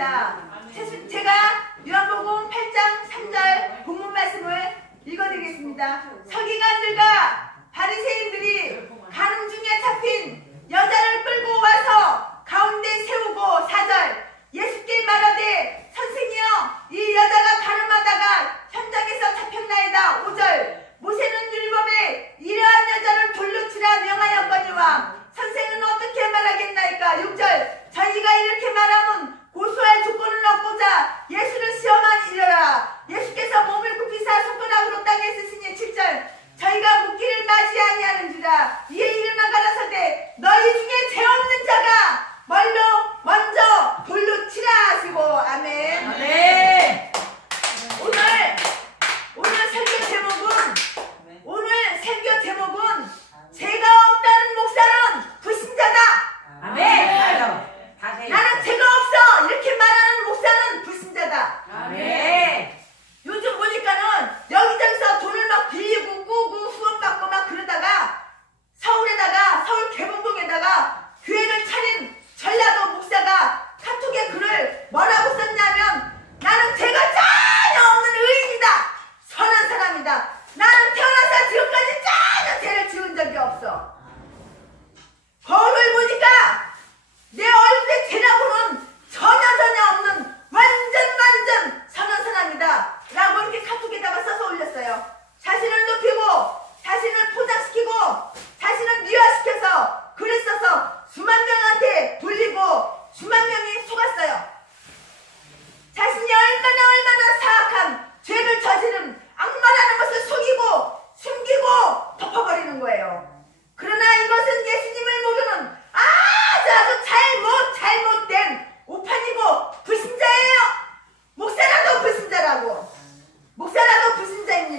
있습니다. 제, 제가 요한복음 8장 3절 본문 말씀을 읽어드리겠습니다. 서기관들과 바리새인들이 가늠중에 잡힌 여자를 끌고 와서 가운데 세우고 4절 예수께 말하되 선생이여 이 여자가 가늠하다가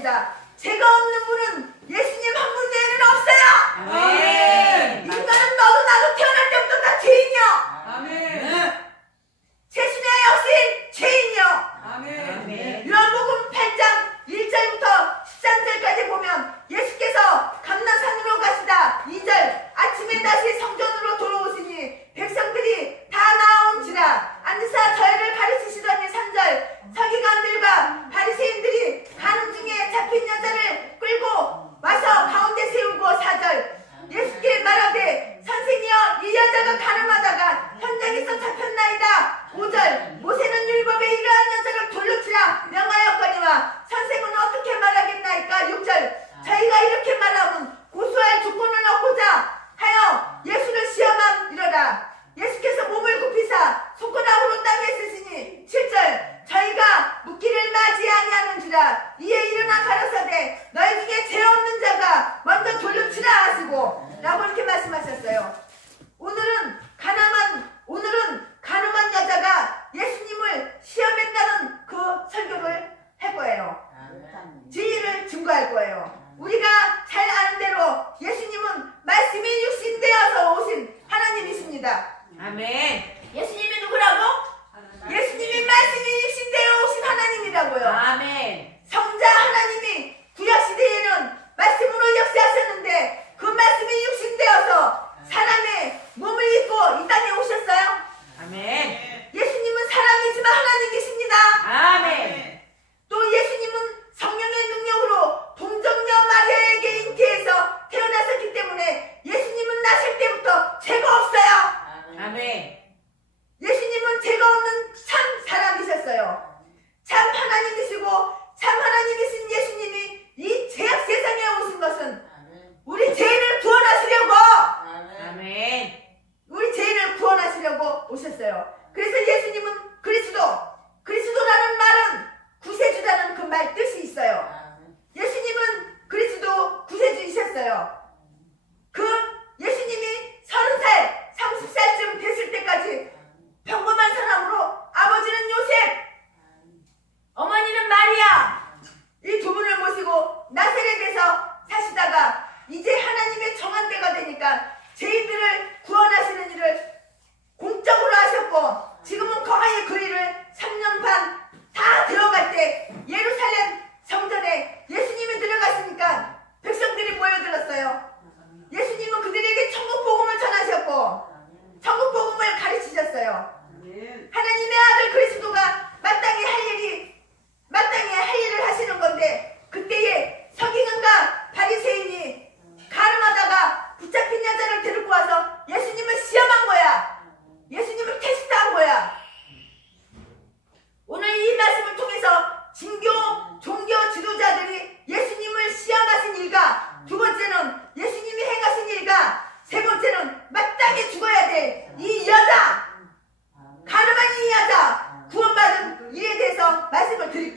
된다. 새가 없는 물은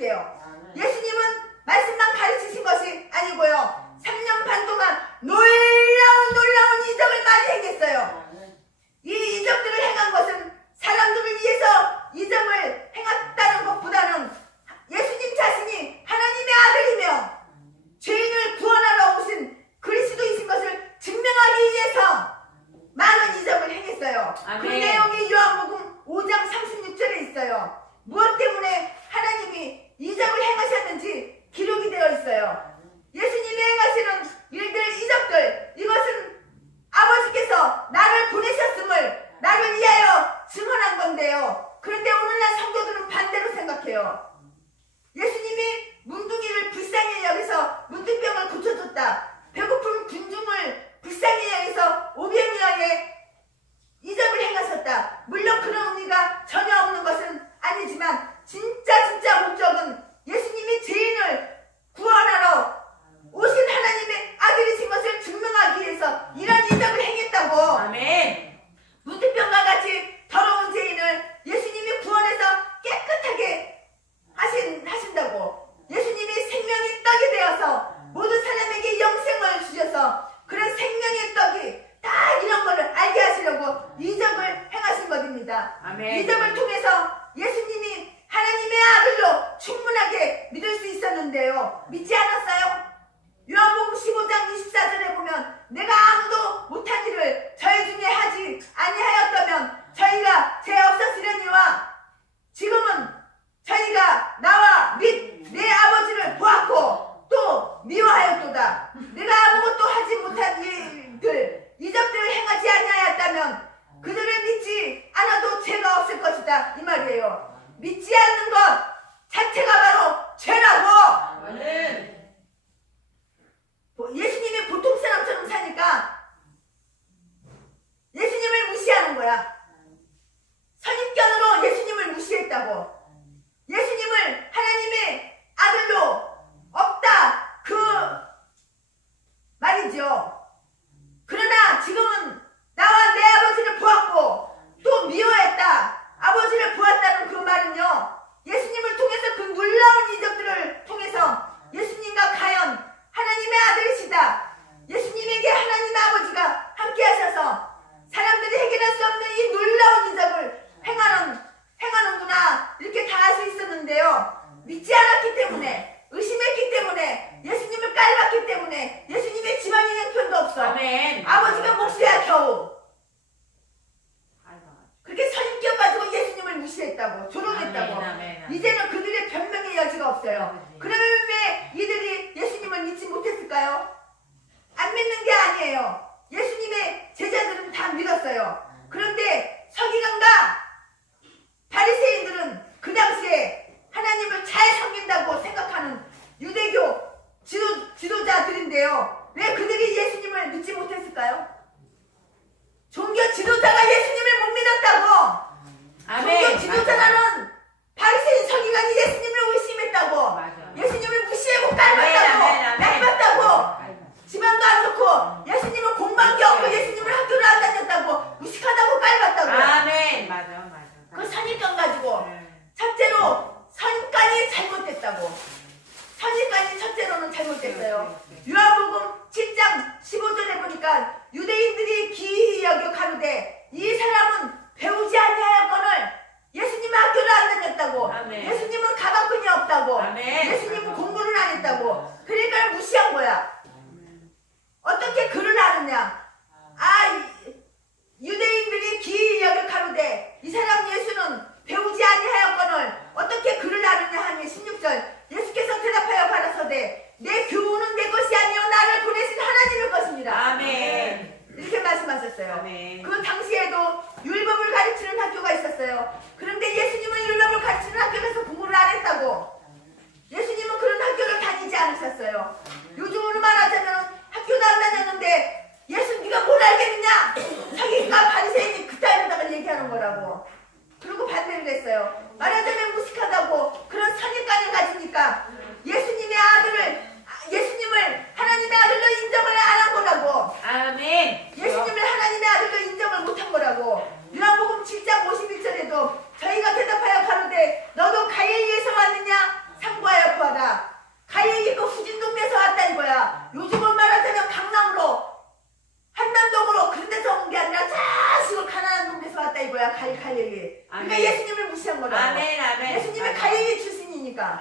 돼요. 예수님은 말씀만 가르치신 것이 아니고요. 3년 반 동안 놀라운 놀라운 이적을 많이 행했어요. 이 이적들을 행한 것은 사람들을 위해서 이적을 행했다는 것보다는 예수님 자신이 하나님의 아들이며 죄인을 구원하러 오신 그리스도이신 것을 증명하기 위해서 많은 이적을 행했어요. 아멘. 그 내용이 있다고. 예수님을 하나님의 아들로 없다. 그 말이죠. 그러나 지금은 나와 내 아버지를 보았고 또 미워했다. 아버지를 보았다는 그 말은요 예수님을 통해서 그 놀라운 이적들을 통해서 예수님과 과연 하나님의 아들이시다. 예수님에게 하나님 아버지 믿을까요? 안 믿는 게 아니에요. 예수님의 제자들은 다 믿었어요. 그런데 서기관과 바리새인들은 그 당시에 하나님을 잘 섬긴다고 생각하는 유대교 지도, 지도자들인데요. 왜 그들이 예수님을 믿지 못했을까요? 종교 지도자가 예수님을 못 믿었다고. 아멘. 종교 지도자라는 바리새인 서기관이 예수님을 의심했다고. 맞아. 예수님을 무시하고 깔아요. 예수님을 공방기 없고 그 예수님을 학교를 안 다녔다고 무식하다고 깔봤다고 아멘. 맞아 맞아 그 선입견 가지고 네. 첫째로 선입관이 잘못됐다고. 선입관이 첫째로는 잘못됐어요. 요한복음 7장 15절에 보니까 유대인들이 기이하여 가로되 이 사람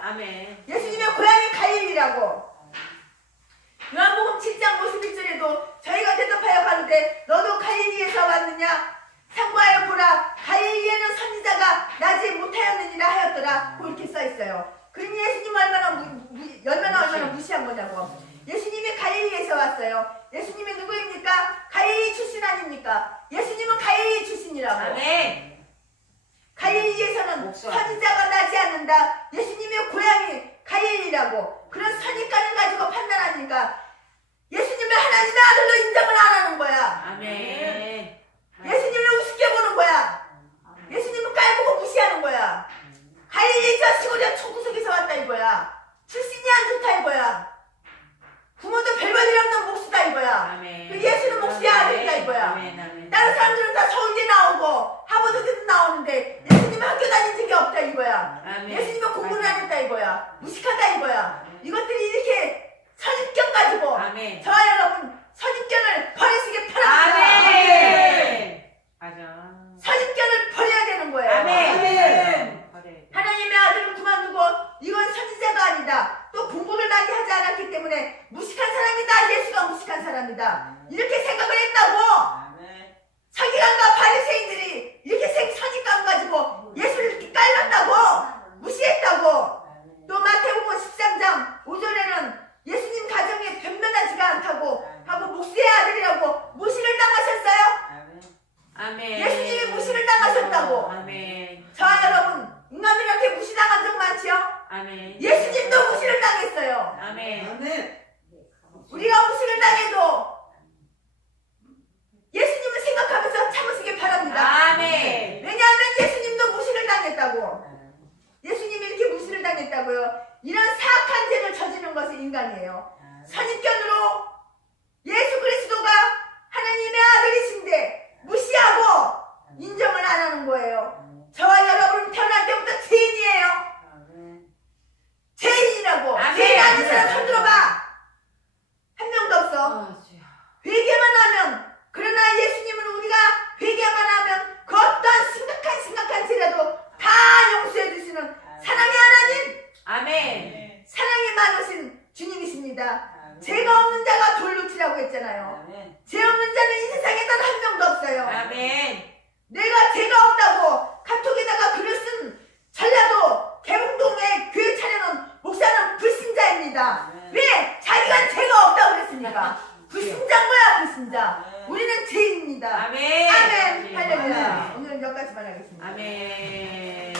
아멘. 예수님의 고향이 갈릴리라고. 요한복음 7장 51절에도 저희가 대답하여 가는데 너도 갈릴리에서 왔느냐? 상과하여 보라 갈릴리에는 선지자가 나지 못하였느니라 하였더라. 뭐 그렇게 써 있어요. 그러니 예수님 얼마나 무, 무, 얼마나 얼마나 무시한 거냐고. 예수님이 갈릴리에서 왔어요. 예수님이 누구입니까? 갈릴리 출신 아닙니까? 예수님은 갈릴리 출신이라고. 아멘. 갈릴리에서는. 선지자가 나지 않는다. 예수님의 고향이 갈릴리라고. 그런 선입관을 가지고 판단하니까 예수님을 하나님의 아들로 인정을 안 하는 거야. 아멘. 예수님을 우습게 보는 거야. 예수님은 깔보고 무시하는 거야. 갈릴리 저 시골의 초구석에서 왔다 이거야. 출신이 안 좋다 이거야. 부모도 별볼일 없는 목수다 이거야. 아멘. 그 예수는 목수의 아들이다 이거야. 아멘. 아멘. 다른 사람들은 다 서울대 나오고 하버드대도 나오는데 예수님은 학교 다닌 적이 없다 이거야. 아멘. 예수님은 공부를 안 했다 이거야. 무식하다 이거야. 이것들이 이렇게 선입견 가지고 아멘. 저와 여러분 선입견을 버리시기 바랍니다. 아멘. 맞아. 선입견을 버려야 되는 거예요. 아멘. 아멘. 그래. 하나님의 아들을 그만두고 이건 선지자가 아니다. 또 공부를 많이 하지 않았기 때문에 무식한 사람이다. 예수가 무식한 사람이다. 이렇게 생각을 했다고 서기관과 바리새인들이 이렇게 생 선입감 가지고 예수를 이렇게 깔렸다고 무시했다고 또 마태복음 13장 5절에는 예수님 가정에 변변하지가 않다고 하고 목수의 아들이라고 무시를 당하셨어요? 아멘. 예수님이 무시를 당하셨다고. 아멘. 저와 여러분 인간들한테 무시당한 적 많지요? 아멘. 예수님도 무시를 당했어요. 아멘. 우리가 무시를 당해도 예수님을 생각하면서 참으시기 바랍니다. 아멘. 왜냐하면 예수님도 무시를 당했다고. 예수님이 이렇게 무시를 당했다고요. 이런 사악한 죄를 저지른 것은 인간이에요. 선입견으로 예수 그리스도가 하나님의 아들이신데 무시하고 인정을 안 하는 거예요. 저와 여러분은 태어날 때부터 죄인이에요. 죄인이라고. 아멘. 죄인 아닌 사람 손 들어봐. 한 명도 없어. 아, 주여. 회개만 하면 그러나 예수님은 우리가 회개만 하면 그 어떠한 심각한 심각한 죄라도 다 용서해 주시는 사랑의 하나님 아멘. 사랑이 많으신 주님이십니다 죄가 없는 자가 돌루치라고 했잖아요. 죄 없는 자는 이 세상에 단 한 명도 없어요. 아멘. 내가 죄가 없다고 카톡에다가 글을 쓴 전라도 개봉동에 교회 차려놓은 목사는 불신자입니다. 왜? 자기가 죄가 없다고 그랬으니까? 불신자인 거야 불신자. 우리는 죄인입니다. 아멘. 아멘. 할렐루야. 오늘은 여기까지만 하겠습니다. 아멘.